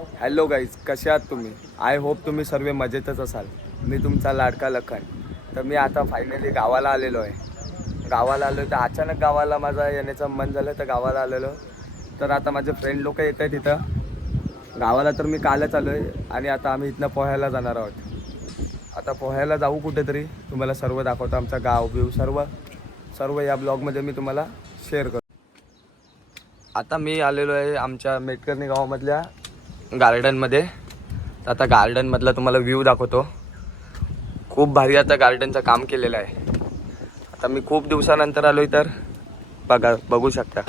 Hello guys, कसे आहात तुम्ही? आय होप तुम्ही सर्व मजेतच असाल. मी तुमचा लाडका लखन. तर मी आता फायनली गावाला आलेलो आहे. गावाला आलो तर अचानक गावाला माझा येण्याचं मन झालं तर गावाला आलेलो. तर आता माझे फ्रेंड लोक येत आहेत इथं गावाला. तर मी कालच आलो आहे आणि आता आम्ही इथनं पोहायला जाणार आहोत. आता पोहायला जाऊ कुठेतरी, तुम्हाला सर्व दाखवतो. आमचा गाव व्ह्यू सर्व या ब्लॉगमध्ये मी तुम्हाला शेअर करतो. आता मी आलेलो आहे आमच्या मेटकर्णी गावामधल्या गार्डनमध्ये. तर आता गार्डनमधला तुम्हाला व्ह्यू दाखवतो. खूप भारी आता गार्डनचं काम केलेलं आहे. आता मी खूप दिवसानंतर आलो आहे, तर बघू शकता.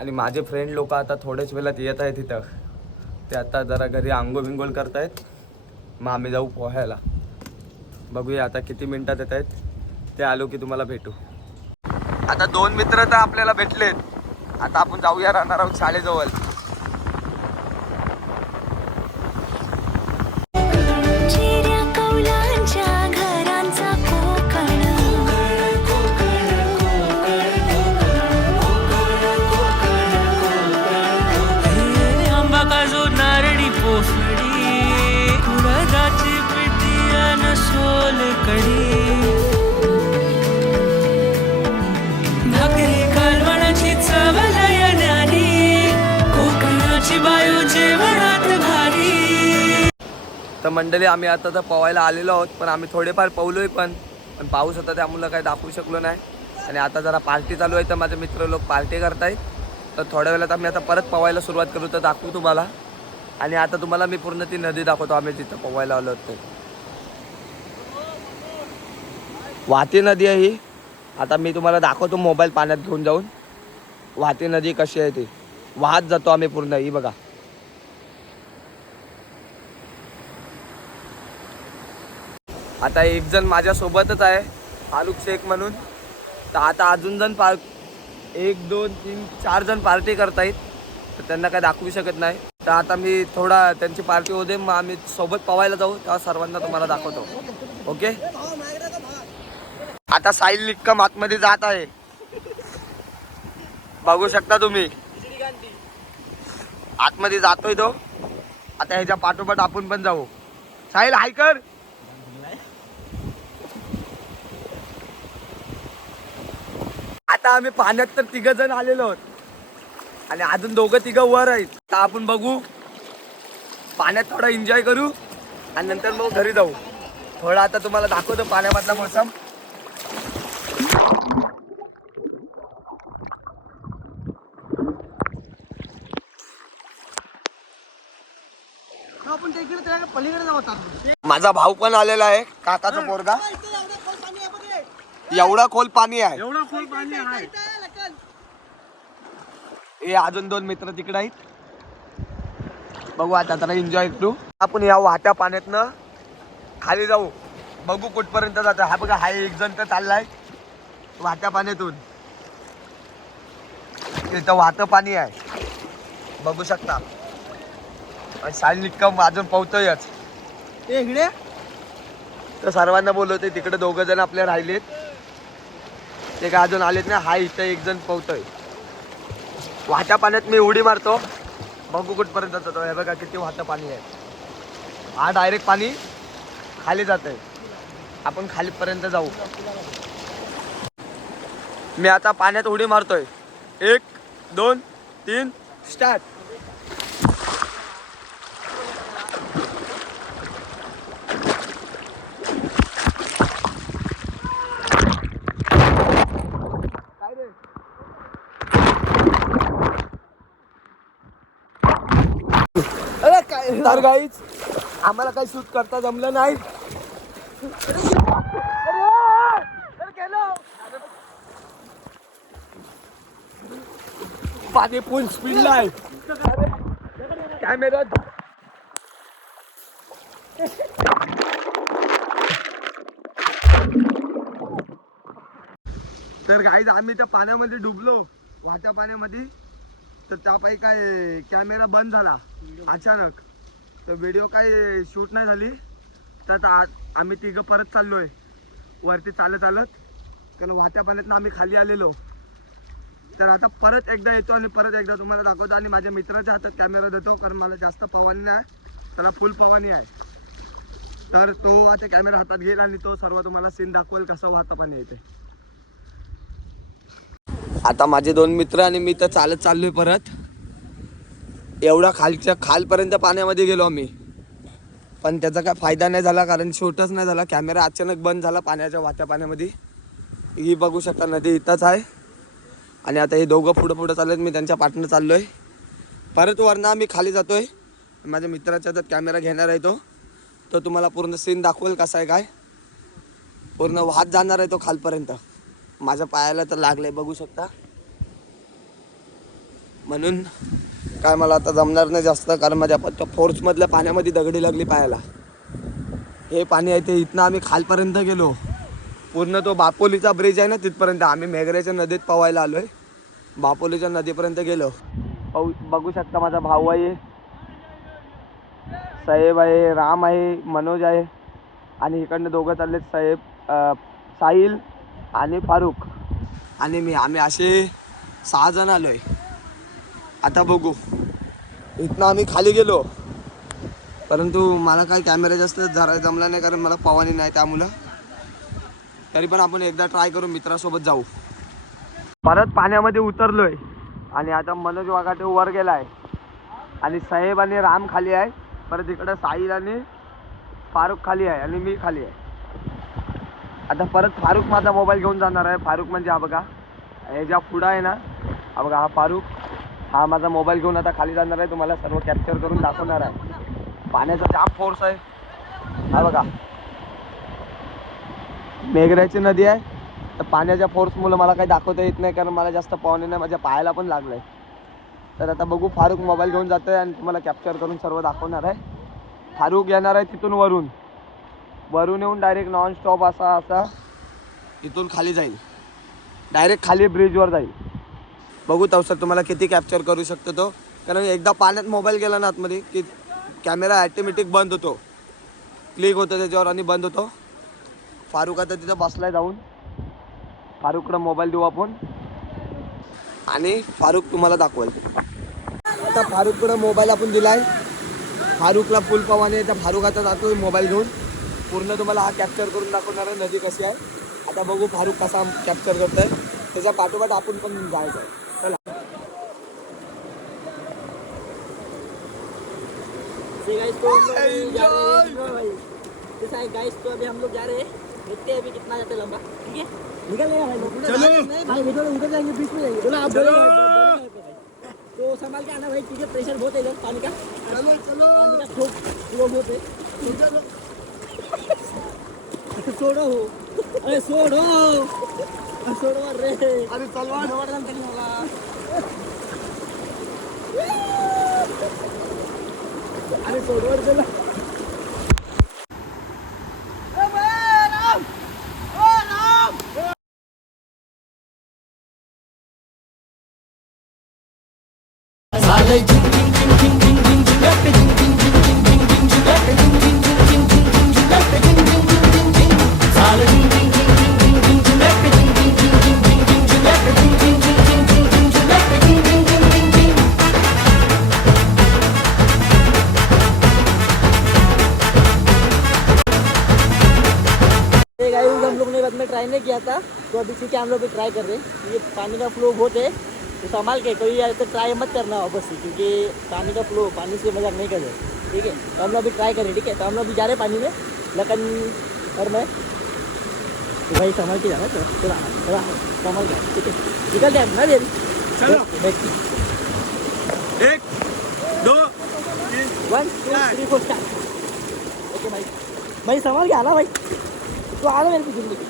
आणि माझे फ्रेंड लोक आता थोड्याच वेळात येत आहेत इथं. ते आता जरा घरी आंघोळ बिंगोळ करतायत. मग आम्ही जाऊ पोहायला. बघूया आता किती मिनिटात येत आहेत. ते आलो की तुम्हाला भेटू. आता 2 मित्र तर आपल्याला भेटलेत. आता आपण जाऊया, राहणार आहोत शाळेजवळ. तर मंडळी, आम्ही आता तर पोहायला आलेलो आहोत, पण आम्ही थोडेफार पोहलोय पण पाऊस होता त्यामुळे काही दाखवू शकलो नाही. आणि आता जरा पार्टी चालू आहे, तर माझे मित्र लोक पार्टी करतायत. तर थोड्या वेळात आम्ही आता परत पोहायला सुरुवात करू, तर दाखवू तुम्हाला. आणि आता तुम्हाला मी पूर्ण ती नदी दाखवतो आम्ही जिथं पोहायला आलो होतो. वाहती नदी आहे ही. आता मी तुम्हाला दाखवतो मोबाईल पाण्यात घेऊन जाऊन. वाहती नदी कशी आहे ती वाहत जातो आम्ही पूर्ण. ही बघा. आता एक जण माझ्या सोबतच आहे, फारुख शेख म्हणून. तर आता अजून जण 1 2 3 4 जण पार्टी करतायत, तर त्यांना काय दाखवू शकत नाही. तर आता मी थोडा त्यांची पार्टी होते, मग आम्ही सोबत पोहायला जाऊ, तेव्हा सर्वांना तुम्हाला दाखवतो. ओके. आता साहिल निक्कम आतमध्ये जात आहे, बघू शकता तुम्ही. आतमध्ये जातोय तो. आता ह्याच्या पाठोपाठ आपण पण जाऊ. साहिल हाय कर. आता आम्ही पाण्यात तर 3 जण आलेलो आहोत आणि अजून 2-3 वर आहेत. तर आपण बघू, पाण्यात थोडा एन्जॉय करू आणि नंतर मग घरी जाऊ. थोडा आता तुम्हाला दाखवतो पाण्यामधला मोसम. माझा भाऊ पण आलेला आहे, काकाचा पोरगा. एवढा खोल पाणी आहे. हे अजून 2 मित्र तिकडे आहेत. बघू आता जरा एन्जॉय करू. आपण या वाहत्या पाण्यातनं खाली जाऊ, बघू कुठपर्यंत जातं. हा बघा, हा एक जण तर चाललाय वाहत्या पाण्यातून. इथं वाहतं पाणी आहे, बघू शकता. आणि साहिल निक्कम अजून पोहतोयच इकडे. तर सर्वांना बोलवते, तिकडे 2 जण आपले राहिलेत, ते काय अजून आलेत नाही. हा इथं 1 जण पोहतोय वाहत्या पाण्यात. मी उडी मारतो, बघू कुठपर्यंत जातो. हे बघा किती वाहतं पाणी आहे. हा डायरेक्ट पाणी खाली जात आहे. आपण खालीपर्यंत जाऊ. मी आता पाण्यात उडी मारतोय. 1 2 3 स्टार्ट. तर गाईच, आम्हाला काही शूट करता जमलं नाही. पाणी फुल स्पीडला आहे. कॅमेरा तर गाईज, आम्ही त्या पाण्यामध्ये डुबलो, वाहत्या पाण्यामध्ये. तर त्यापायी काय कॅमेरा बंद झाला अचानक. तर व्हिडिओ काही शूट नाही झाली. तर आता आम्ही तिघं परत चाललोय वरती चालत कारण वाहत्या पाण्यातनं आम्ही खाली आलेलो. तर आता परत एकदा येतो आणि परत एकदा तुम्हाला दाखवतो आणि माझ्या मित्राच्या हातात कॅमेरा देतो कारण मला जास्त पवानी नाही, त्याला फुल पवानी आहे. तर तो आता कॅमेरा हातात घेईल आणि तो सर्व तुम्हाला सीन दाखवेल कसं वाहतं पाणी येते. आता माझे 2 मित्र आणि मी तर चालत चाललोय परत. एवढा खालपर्यंत पाण्यामध्ये गेलो आम्ही, पण त्याचा काय फायदा नाही झाला कारण शूटच नाही झाला. कॅमेरा अचानक बंद झाला पाण्याच्या वाहत्या पाण्यामध्ये. ही बघू शकता नदी इथंच आहे आणि आता हे दोघं पुढं चाललेत, मी त्यांच्या पाठनं चाललोय. परत वरनं आम्ही खाली जातोय. माझ्या मित्राच्या हातात कॅमेरा घेणार आहे तो तुम्हाला पूर्ण सीन दाखवेल कसा आहे काय. पूर्ण वाहत जाणार आहे तो खालपर्यंत. माझ्या पायाला तर लागलंय बघू शकता, म्हणून काय मला आता जमणार नाही जास्त कारण माझ्या फोर्समधल्या पाण्यामध्ये दगडी लागली पायाला. हे पाणी आहे ते इथनं आम्ही खालपर्यंत गेलो. पूर्ण तो बापोलीचा ब्रिज आहे ना तिथपर्यंत. आम्ही मेघऱ्याच्या नदीत पवायला आलोय. बापोलीच्या नदीपर्यंत गेलो. बघू शकता माझा भाऊ आहे, साहेब आहे, राम आहे, मनोज आहे आणि इकडनं दोघं चाललेत साहिल आणि फारुख आणि मी. आम्ही असे 6 जण आलोय. आता बघू. इथनं आम्ही खाली गेलो परंतु मला काय कॅमेरा जास्त जमला नाही कारण मला पवानी नाही त्यामुळं. तरी पण आपण एकदा ट्राय करू, मित्रासोबत जाऊ. परत पाण्यामध्ये उतरलोय आणि आता मनोज वाघाटे वर गेलाय आणि साहेब आणि राम खाली आहे. परत इकडं साहिल आणि फारुख खाली आहे आणि मी खाली आहे. आता परत फारुख माझा मोबाईल घेऊन जाणार आहे. फारुख म्हणजे हा बघा, हे ज्या पुढं आहे ना, हा बघा हा फारुख, हा माझा मोबाईल घेऊन आता खाली जाणार आहे. तुम्हाला सर्व कॅप्चर करून दाखवणार आहे. पाण्याचा जाम फोर्स आहे. हा बघा मेघऱ्याची नदी आहे. तर पाण्याच्या फोर्समुळे मला काही दाखवता येत नाही कारण मला जास्त पाणी नाही, माझ्या पायाला पण लागलं आहे. तर आता बघू. फारुख मोबाईल घेऊन जातो आहे आणि तुम्हाला कॅप्चर करून सर्व दाखवणार आहे. फारुख येणार आहे तिथून वरून येऊन डायरेक्ट नॉनस्टॉप असा इथून खाली जाईल. डायरेक्ट खाली ब्रिजवर जाईल. बघू तवसर तुम्हाला किती कॅप्चर करू शकतो तो, कारण एकदा पाण्यात मोबाईल गेला ना आतमध्ये की कॅमेरा ॲटोमॅटिक बंद होतो. क्लिक होतं त्याच्यावर आणि बंद होतो. फारुख आता तिथं बसलाय जाऊन. फारुखकडं मोबाईल देऊ आपण आणि फारुख तुम्हाला दाखवेल. आता फारुखकडं मोबाईल आपण दिलाय. फारुखला फुल पवाने. तर फारुख आता जातो मोबाईल घेऊन. पूर्ण तुम्हाला हा कॅप्चर करून दाखवणार आहे नदी कशी आहे. आता बघू फारुख कसा कॅप्चर करतोय. त्याच्या पाठोपाठ आपण पण जायचं आहे. चला. गाइस तो अभी हम लोग जा रहे हैं, देखते हैं अभी कितना जाते लंबा. ठीक है, निकल गया भाई. चलो नहीं भाई, उधर जाएंगे, बीच में जाएंगे. आप बोलो तो संभाल के आना भाई, ठीक है. प्रेशर बहुत है इधर पानी का. चलो पानी का फ्लो बहुत है. सोडो अरे सोडो रे. अरे चलवा जोरदार करी मला. अरे सोडवर चला. हम लोग ने बाद में ट्राई नहीं किया था, तो अभी सीखे हम लोग भी ट्राई कर रहे हैं. ये पानी का फ्लो बहुत है, तो संभाल के कोई ऐसे ट्राई मत करना वापस से, क्योंकि पानी का फ्लो, पानी से मजाक नहीं कर रहे. ठीक है, तो हम लोग भी ट्राई करें. ठीक है, तो हम लोग भी जा रहे हैं पानी में, लखन और मैं. तो भाई संभाल के जाना, थोड़ा संभाल के. ठीक है, निकलते हैं ना. चलो 1 2 1 2 3 4 स्टार्ट. ओके भाई संभाल के आना भाई. तो आ रहा मेरे को जिंदगी.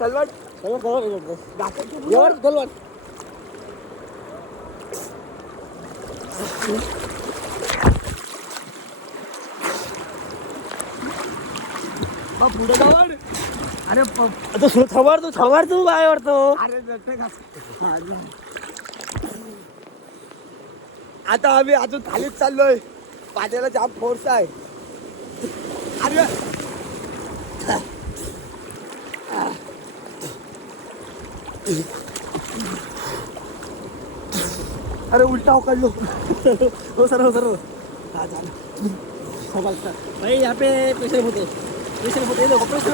चलवट पुढे जावड. अरे थवार तू बाहेर तो. अरे आता आम्ही अजून खालीच चाललोय. पाण्याला जाम फोर्स आहे. अरे अरे उल्टा हो काढलो. हो सर भाई यहाँ पे प्रेशर होते देखो प्रेशर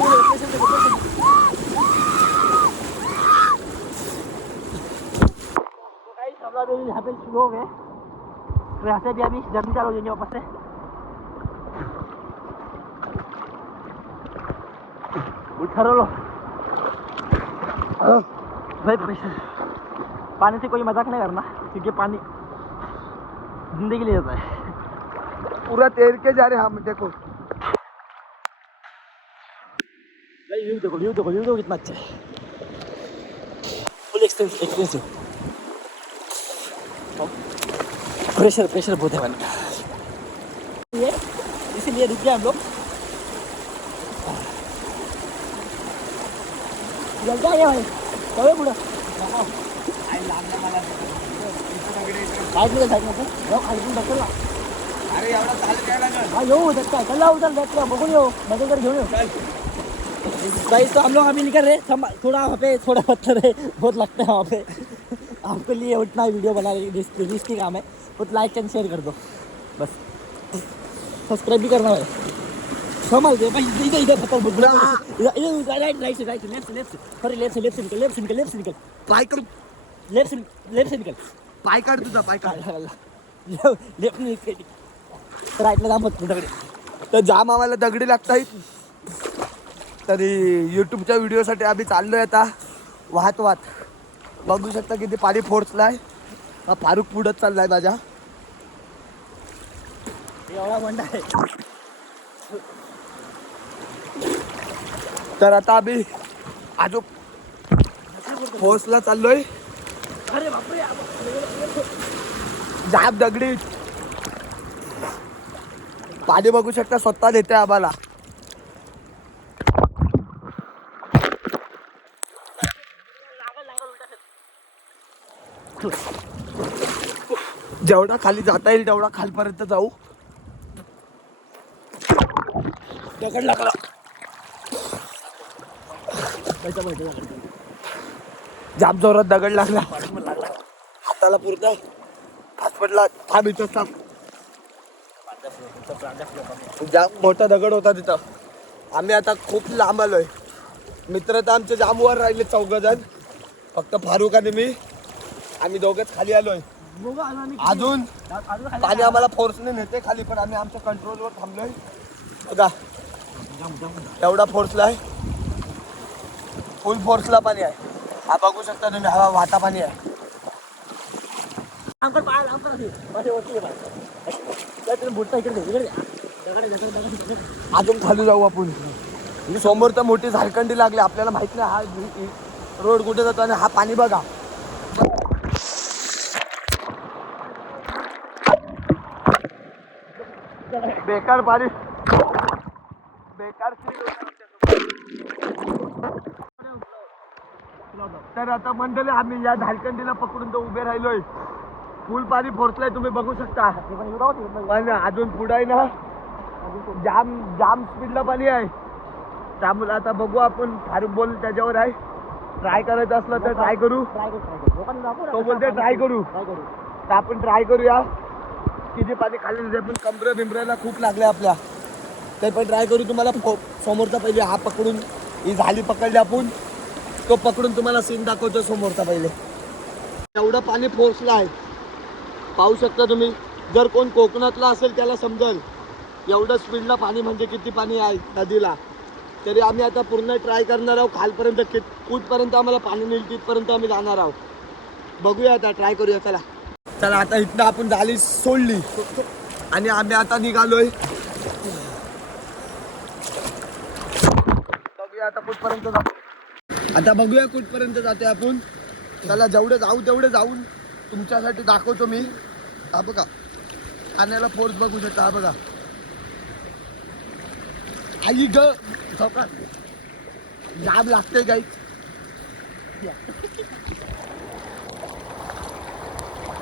यहाँ पे शुरू हो गए. तो यहाँ से भी अभी जर्नी चालू हो जाएंगे वापस से. उठा लो भाई. प्रेशर पानी से कोई मजाक नहीं करना क्योंकि पानी जिंदगी ले जाता है. पूरा तैर के जा रहे हम. देखो व्यू देखो कितना अच्छा है. फुल एक्सपेंसिव. प्रेशर बहुत है पानी का. ये इसीलिए रुक गए हम लोग. जल्दी आ गया भाई. कब बुढ़ा साइड में बघून अरे एवढा चाल काय लागल. हाँ येऊ देखता चला उधर देखता बघून येऊ मजे कर घेऊन येऊ. भाई तो हम लोग अभी निकल रहे. थोड़ा वहाँ पे थोड़ा पत्थर है बहुत लगता है वहाँ पे. आपके लिए उतना वीडियो बना रिस्की काम है. बहुत लाइक एंड शेयर कर दो बस. सब्सक्राइब भी करना भाई. संभाल दे भाई. इधर पत्थर इधर राइट लेफ्ट सॉरी लेफ्ट से निकल पाय कर. लेफ्ट से निकल. पाय काढ तुझा. पाय काढ. लेफ्ट निकल. राईटला जाम होत दगडी. तर जाम आम्हाला दगडी लागतायत. तरी यूट्यूबच्या व्हिडिओसाठी आम्ही चाललोय आता वाहत. बघू शकता किती पाणी फोर्सलाय. हा फारुख पुढत चाललाय माझ्या. एवढा बंड आहे. तर आता आम्ही अजून फोर्सला चाललोय. अरे बापरे. जाम दगडी. पाणी बघू शकता स्वतः देते आम्हाला. जेवढा खाली जाता येईल तेवढा खालपर्यंत जाऊ. दगड लागला. जाम जोरात दगड लागला. हाताला पूर्ण फासपटला. थांब इथं थांब. जाम मोठा दगड होता तिथं. आम्ही आता खूप लांब आलोय. मित्र तर आमचे जामवर राहिले 4 जण. फक्त फारुख आणि मी. आम्ही दोघंच खाली आलोय. अजून पाणी आम्हाला फोर्सने नेते खाली. पण आम्ही आमच्या कंट्रोलवर थांबलोय. बघा एवढा फोर्सला आहे. फुल फोर्सला पाणी आहे. हा बघू शकता तुम्ही. हवा वाहता पाणी आहे. अजून खाली जाऊ आपण. समोर तर मोठी झारखंडी लागली. आपल्याला माहित नाही हा रोड कुठे जातो. आणि हा पाणी बघा. बेकार पाणी. बेकार. तर आता मंडळी आम्ही या झारखंडीला पकडून तर उभे राहिलोय. फुल पाणी फोर्सलाय तुम्ही बघू शकता. पण अजून पुढे आहे ना जाम स्पीडला पाणी आहे. त्यामुळे आता बघू आपण. फारुख बोल त्याच्यावर आहे. ट्राय करायचं असलं तर ट्राय करू. तो बोलते ट्राय करू. तर आपण ट्राय करूया. किती पाणी खाली पण कमरे बिमरेला खूप लागले आपल्या. ते पण ट्राय करू. तुम्हाला समोरचा पहिले हा पकडून ही झाली पकडली आपण. तो पकडून तुम्हाला सीन दाखवतो समोरचा पहिले. एवढं पाणी फोर्सला आहे. पाहू शकता तुम्ही. जर कोण कोकणातला असेल त्याला समजेल एवढं स्पीडला पाणी म्हणजे किती पाणी आहे नदीला. तरी आम्ही आता पूर्ण ट्राय करणार आहोत. खालपर्यंत कुठपर्यंत आम्हाला पाणी मिळेल तिथपर्यंत आम्ही जाणार आहोत. बघूया आता. ट्राय करूया. चला आता इथनं आपण जाळी सोडली आणि आम्ही आता निघालोय. बघूया आता कुठपर्यंत जाऊ. आता बघूया कुठपर्यंत जाते आपण. त्याला जेवढे जाऊ तेवढे जाऊन तुमच्यासाठी दाखवतो मी. हा बघा पाण्याला फोर्स बघू शकता. हा बघा आई ग जाम लागते काही.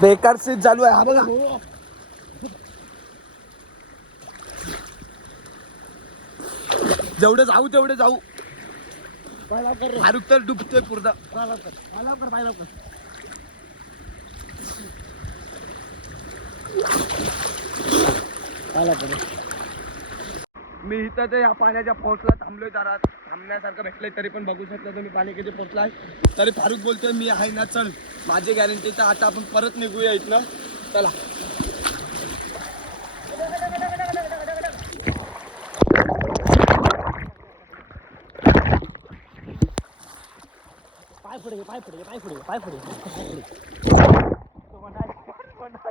बेकार सीट चालू आहे. हा बघा जेवढे जाऊ तेवढे जाऊ. फारुक तर डुबतोय पूर्ण. मी इथं ते या पाण्याच्या फोर्सला थांबलोय. जरा थांबण्यासारखं भेटलंय तरी पण बघू शकता तुम्ही पाणी किती पोचलाय. तरी फारुक बोलतोय मी आहे ना चल माझी गॅरंटी. तर आता आपण परत निघूया इथनं. चला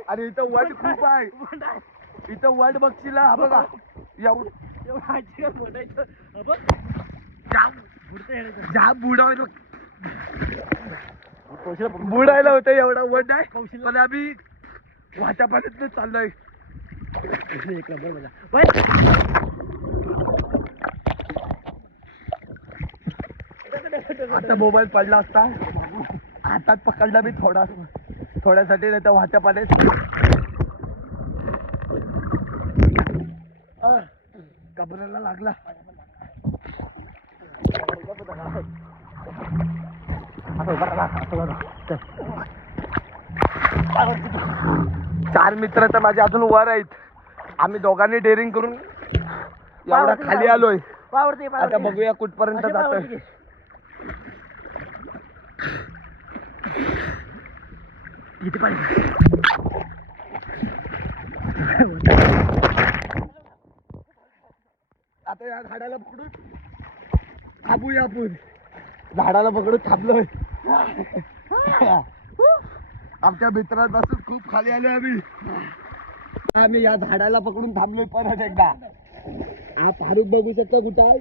अरे इथं वड खूप आहे. इथं वड बघशील. हा बघा बुडायला होतं एवढा वड आहे. पण आम्ही वाच्या पाण्यात चाललोय. आता मोबाईल पडला असता हातात पकडला मी थोड्यासाठी. नाही तर वाच्या पाण्यात कबराला लागला. चार मित्र तर माझे अजून वर आहेत. आम्ही दोघांनी डेअरिंग करून एवढा खाली आलोय. आता बघूया कुठपर्यंत जातोय. आता या झाडाला पकडून थांबूया आपण. झाडाला पकडून थांबलोय. आमच्या मित्रांपासून खूप खाली आलोय आम्ही. आम्ही या झाडाला पकडून थांबलोय परत एकदा. हा फारुक बघू शकता कुठं आहे.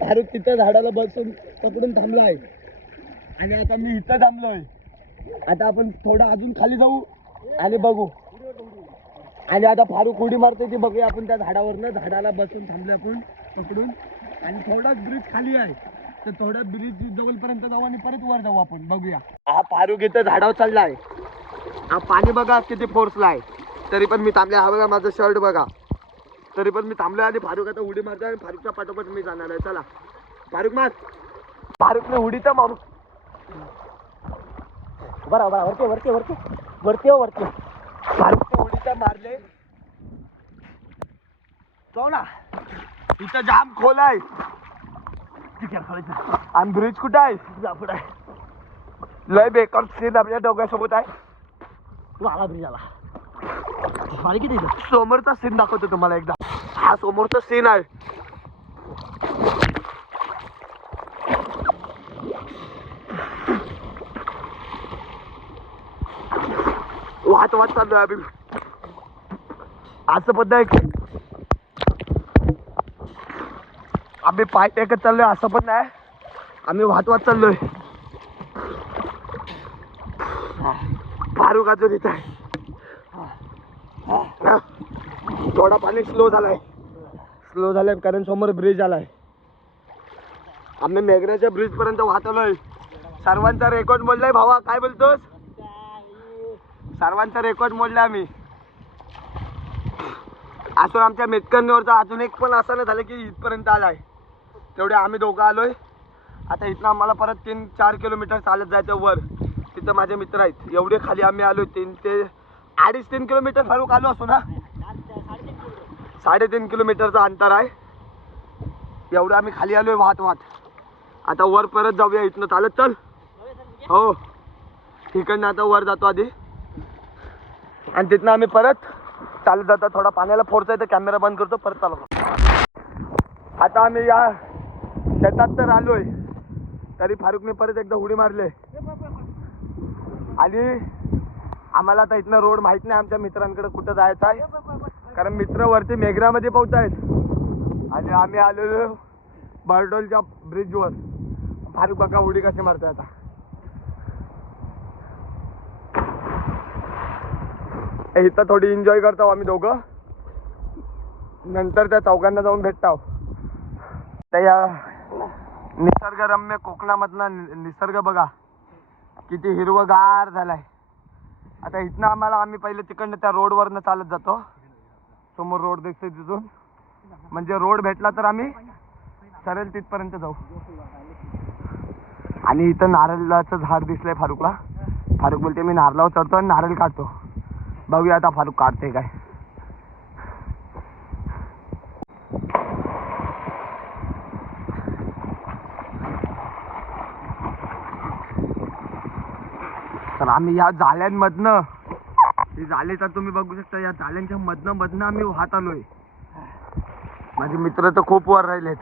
फारुक तिथं झाडाला बसून पकडून थांबलाय आणि आता मी इथं थांबलोय. आता आपण थोडं अजून खाली जाऊ आणि बघू. आणि आता फारुक उडी मारतोय ती बघूया आपण त्या झाडावरनं. झाडाला बसून थांबलोय आपण पकडून. आणि थोडाच ब्रिज खाली आहे. तर थोड्या ब्रिज जवळपर्यंत जाऊ आणि परत वर जाऊ आपण. बघूया. हा फारुक इथं झाडावर चाललाय. हा पाणी बघा किती फोर्सला आहे. तरी पण मी थांबले. हा बघा माझं शर्ट बघा. तरी पण मी थांबलोय आणि फारुक आता उडी मारतोय. आणि फारुकच्या पाठोपाठ मी जाणार आहे. चला फारुक मार. फारुकने उडी तर मारू. बरोबर वरती वरती वरती वरती वरती. फारुकने उडी तर मारले. जाऊ ना. इथं जाम खोल आहे. आणि ब्रिज कुठं आहे. लय बेकार सीन आपल्या दोघांसोबत आहे. आला ब्रिज आला. समोरचा सीन दाखवतो तुम्हाला एकदा. हा समोरचा सीन आहे. वाहत वाहत चाललोय आम्ही. असं पण नाही आम्ही पाय टेकत चाललोय. असं पण नाही आम्ही वाहत वाहत चाललोय. फारुक अजून इथं आहे. थोडा पाणी स्लो झालाय कारण समोर ब्रिज आलाय. आम्ही मेघनाच्या ब्रिज पर्यंत वाहतलोय. सर्वांचा रेकॉर्ड मोडलाय भावा. काय बोलतोस. सर्वांचा रेकॉर्ड मोडलाय आम्ही. असून आमच्या मेटकरनीवरचा अजून एक पण असं नाही झालं की इथपर्यंत आलाय. तेवढे आम्ही दोघं आलोय. आता इथनं आम्हाला परत 3-4 किलोमीटर चालत जायचं वर. तिथं माझे मित्र आहेत. एवढे खाली आम्ही आलोय. 3 ते 2.5-3 किलोमीटर फारुक आलो असू ना. 3.5 किलोमीटरचं अंतर आहे. एवढं आम्ही खाली आलोय वाहत वाहत. आता वर परत जाऊया इथनं चालत. चल. हो इकडनं आता वर जातो आधी आणि तिथनं आम्ही परत चालत जातो. थोडा पाण्याला फोर्स आहे तर कॅमेरा बंद करतो. परत चालू. आता आम्ही या शेतात तर आलोय. तरी फारुकने परत एकदा उडी मारले. आणि आम्हाला आता इथनं रोड माहित नाही आमच्या मित्रांकडे कुठं जायचं आहे. कारण मित्र वरती मेघरामध्ये पोहोचतायत आणि आम्ही आलेलो बर्डोलच्या ब्रिजवर. फारुख बघा उडी कशी मारतोय आता. इथं थोडी एन्जॉय करतो आम्ही दोघं, नंतर त्या चौघांना जाऊन भेटतो. त्या या निसर्गरम्य कोकणामधला निसर्ग बघा किती हिरवगार झालाय. आता इथनं आम्ही पहिले तिकडनं त्या रोडवरनं चालत जातो. समोर रोड दिसतोय तिथून, म्हणजे रोड भेटला तर आम्ही सरळ तिथपर्यंत जाऊ. आणि इथं नारळाचं झाड दिसलंय फारुखला. फारुख बोलते मी नारळावर चढतो आणि नारळ काढतो. बघूया आता फारुख काढते काय. तर आम्ही या जाळ्यांमधनं, ही जाळी तर तुम्ही बघू शकता, या जाळ्यांच्या मधनं आम्ही वाहत आलोय. माझे मित्र तर खूप वर राहिलेत,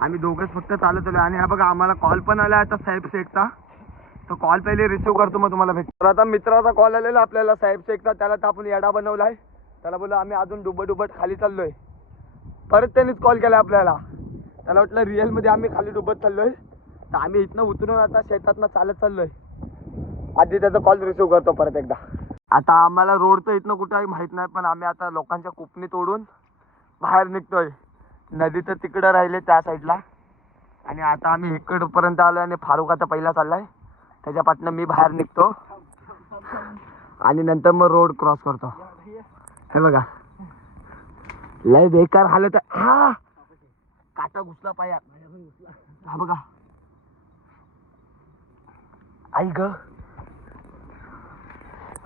आम्ही दोघंच फक्त चालत आलोय. आणि हा बघा आम्हाला कॉल पण आला आता साहेब शेखचा. तो कॉल पहिले रिसिव्ह करतो, मग तुम्हाला भेटतो. तर आता मित्राचा कॉल आलेला आपल्याला साहेब शेखचा. त्याला तर आपण येडा बनवलाय. त्याला बोललो आम्ही अजून डुबत खाली चाललोय. परत त्यांनीच कॉल केला आपल्याला. त्याला वाटलं रिअलमध्ये आम्ही खाली डुबत चाललोय. तर आम्ही इथनं उतरून आता शेतातनं चालत चाललोय. आधी त्याचा कॉल रिसिव्ह करतो परत एकदा. आता आम्हाला रोड तर इथनं कुठं आहे माहित नाही, पण आम्ही आता लोकांच्या कुपणी तोडून बाहेर निघतोय. नदी तर तिकडं राहिले त्या साईडला. आणि आता आम्ही इकडपर्यंत आलोय आणि फारुख आता पहिला चाललाय. त्याच्या पाटनं मी बाहेर निघतो आणि नंतर मग रोड क्रॉस करतो. हे बघा लय बेकार हालत आहे. हा काटा घुसला पायात. हा बघा आई ग.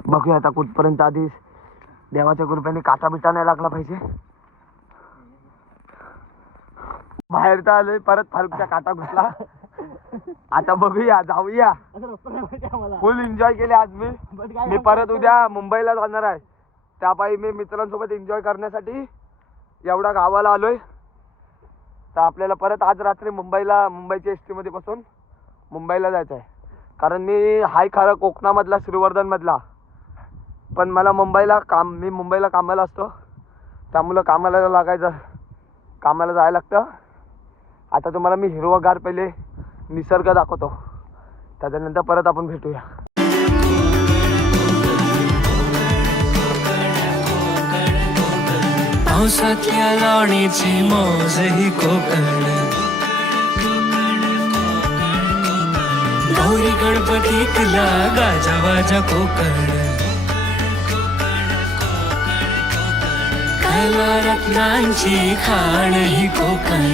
बघूया आता कुठपर्यंत. आधी देवाच्या कृपेने काटा बिटा नाही लागला पाहिजे. बाहेर तर आलोय, परत फारुखचा काटा घुसला. आता बघूया, जाऊया. फुल एन्जॉय केले आज मी परत उद्या मुंबईला जाणार आहे. त्यापायी मी मित्रांसोबत एन्जॉय करण्यासाठी एवढा गावाला आलोय. तर आपल्याला परत आज रात्री मुंबईच्या एस टी मध्ये बसून मुंबईला जायचं आहे. कारण मी हाय खरं कोकणामधला, श्रीवर्धन मधला, पण मला मी मुंबईला कामाला असतो. त्यामुळं कामाला जायला लागतं. आता तुम्हाला मी हिरवगार पहिले निसर्ग दाखवतो, त्याच्यानंतर परत आपण भेटूया. पावसातल्या लावणीची मौज ही कोकण, गौरी गणपतीतला गाजावाजा कोकण, कला रत्नांची खाण ही कोकण,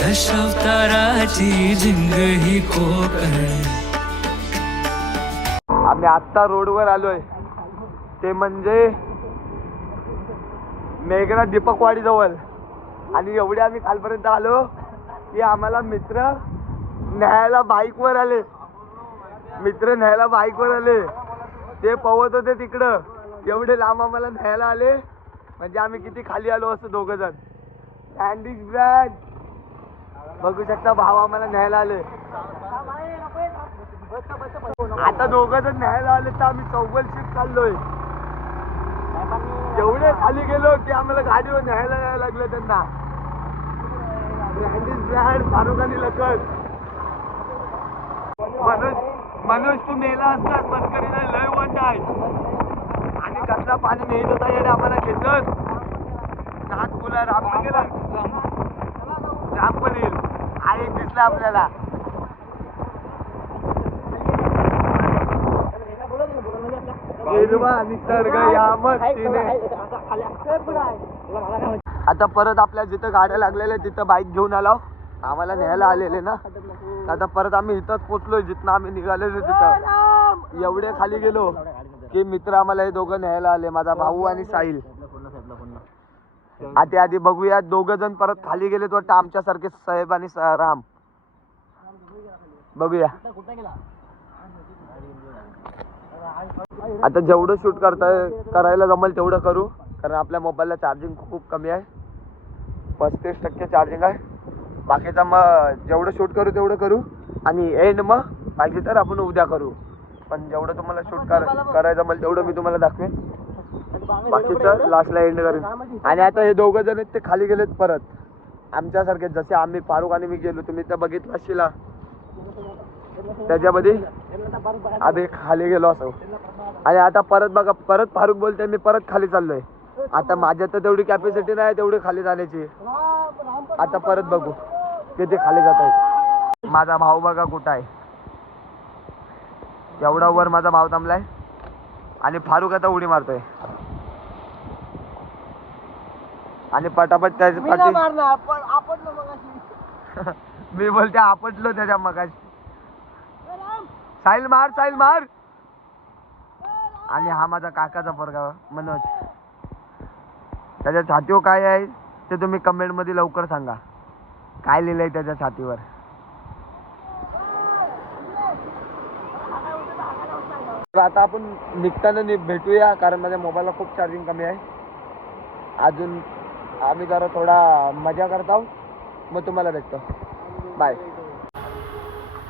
दशावताराची झिंग ही कोकण. आम्ही आत्ता रोडवर आलोय, ते म्हणजे मेघना दीपकवाडी जवळ. आणि एवढे आम्ही खालपर्यंत आलो की आम्हाला मित्र न्यायला बाईकवर आले. ते पवत होते तिकडं. एवढे लांब आम्हाला न्यायला आले, म्हणजे आम्ही किती खाली आलो असं. दोघं जण सँडविच ब्रँड बघू शकता. भाव आम्हाला न्यायला आले. आता दोघं जण न्यायला आले तर आम्ही चौगलशीत चाललोय. एवढे खाली गेलो की आम्हाला गाडीवर न्यायला यायला लागलं त्यांना. फारुख आणि लखन. मनोज तू मेला असतास मस्करीला लय वाट आहे. आणि कसला पाणी नेत होता येणे आम्हाला खेचत. नाथ फुला राम पण गेला, राम पण येईल. हा एक दिसला आपल्याला. निसर्ग या मस्तीने. आता परत आपल्या जिथं गाड्या लागलेल्या तिथं बाईक घेऊन आलो. आम्हाला न्यायला आलेले ना. आता परत आम्ही इथंच पोचलोय जिथनं आम्ही निघालेलो तिथं. एवढे खाली गेलो की मित्र आम्हाला हे दोघं न्यायला आले, माझा भाऊ आणि साहिल. आता आधी बघूया, दोघं जण परत खाली गेलेत वाटतं आमच्यासारखे, साहेब आणि राम. बघूया आता जेवढं शूट करायला जमेल तेवढं करू. कारण आपल्या मोबाईलला चार्जिंग खूप कमी आहे, 35% चार्जिंग आहे. बाकीचा मग जेवढं शूट करू तेवढं करू. आणि एंड मग पाहिजे तर आपण उद्या करू. पण जेवढं तुम्हाला शूट करायचं जमेल तेवढं मी तुम्हाला दाखवेन. बाकीचं लास्टला एंड करेन. आणि आता हे दोघं जण आहेत ते खाली गेलेत परत. आमच्यासारखे जसे आम्ही फारुख आणि मी गेलो तुम्ही तर बघितलं असशीला त्याच्यामध्ये आधी खाली गेलो असो आणि आता परत बघा परत फारुख बोलते मी परत खाली चाललोय आता माझ्या तर तेवढी कॅपॅसिटी नाही तेवढी खाली जाण्याची आता परत बघू किती खाली जात आहे माझा भाऊ बघा कुठं आहे एवढा वर माझा भाव थांबलाय आणि फारुख आता उडी मारतोय आणि पटापट त्याच्या पाठी मी बोलते आपटलो त्याच्या मगाशी साहिल मार आणि हा माझा काकाचा पोरगा मनोज त्याच्या छातीवर काय आहे ते तुम्ही कमेंट मध्ये लवकर सांगा काय लिहिलंय त्याच्या छातीवर आता आपण निघताना भेटूया कारण माझ्या मोबाईलला खूप चार्जिंग कमी आहे अजून आम्ही जरा थोडा मजा करत आहोत मग तुम्हाला भेटतो बाय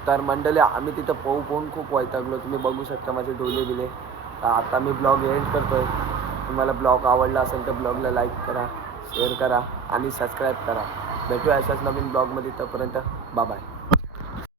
तर मंडळी आम्ही तिथं पोहून खूप वैतागलो तुम्ही बघू शकता माझे डोले बिले तर आता मी ब्लॉग एंड करतोय तुम्हाला ब्लॉग आवडला असेल तर ब्लॉगला लाईक करा शेअर करा आणि सबस्क्राईब करा भेटूया अशाच नवीन ब्लॉगमध्ये तोपर्यंत बाय